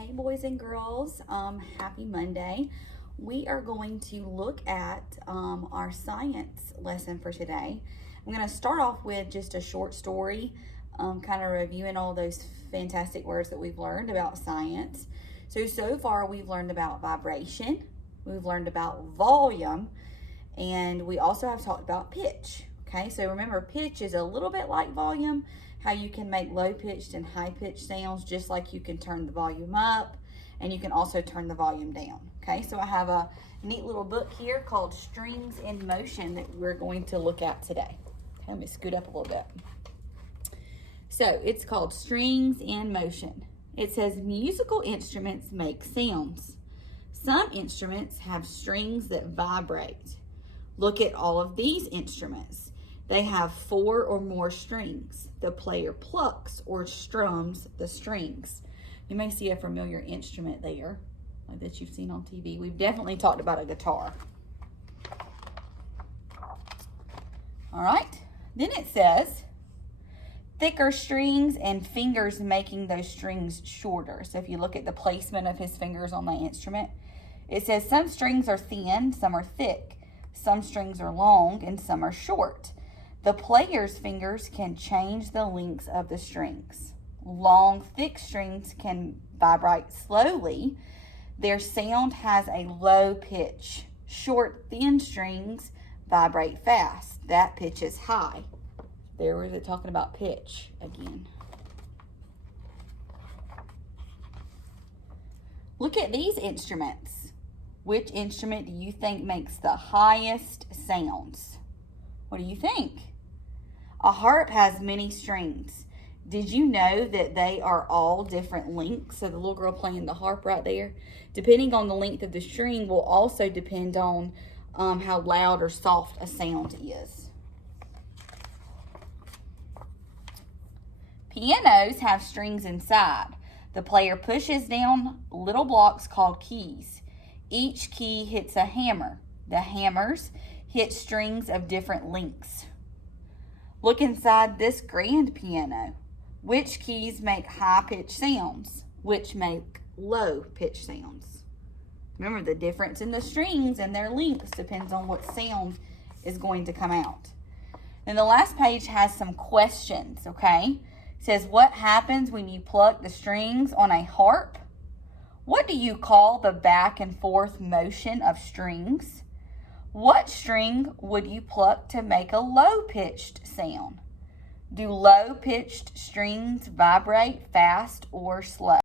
Hey boys and girls, happy Monday. We are going to look at our science lesson for today. I'm going to start off with just a short story, kind of reviewing all those fantastic words that we've learned about science. So far we've learned about vibration, we've learned about volume, and we also have talked about pitch. Okay, so remember, pitch is a little bit like volume, how you can make low-pitched and high-pitched sounds, just like you can turn the volume up, and you can also turn the volume down. Okay, so I have a neat little book here called Strings in Motion that we're going to look at today. Okay, let me scoot up a little bit. So it's called Strings in Motion. It says musical instruments make sounds. Some instruments have strings that vibrate. Look at all of these instruments. They have 4 or more strings. The player plucks or strums the strings. You may see a familiar instrument there, like that you've seen on TV. We've definitely talked about a guitar. All right, then it says, thicker strings and fingers making those strings shorter. So if you look at the placement of his fingers on the instrument, it says some strings are thin, some are thick. Some strings are long and some are short. The player's fingers can change the lengths of the strings. Long, thick strings can vibrate slowly. Their sound has a low pitch. Short, thin strings vibrate fast. That pitch is high. There was it talking about pitch again. Look at these instruments. Which instrument do you think makes the highest sounds? What do you think? A harp has many strings. Did you know that they are all different lengths? So the little girl playing the harp right there, depending on the length of the string will also depend on how loud or soft a sound is. Pianos have strings inside. The player pushes down little blocks called keys. Each key hits a hammer. The hammers hit strings of different lengths. Look inside this grand piano. Which keys make high-pitched sounds? Which make low-pitched sounds? Remember, the difference in the strings and their lengths depends on what sound is going to come out. And the last page has some questions, okay? It says, what happens when you pluck the strings on a harp? What do you call the back and forth motion of strings? What string would you pluck to make a low-pitched sound? Do low-pitched strings vibrate fast or slow?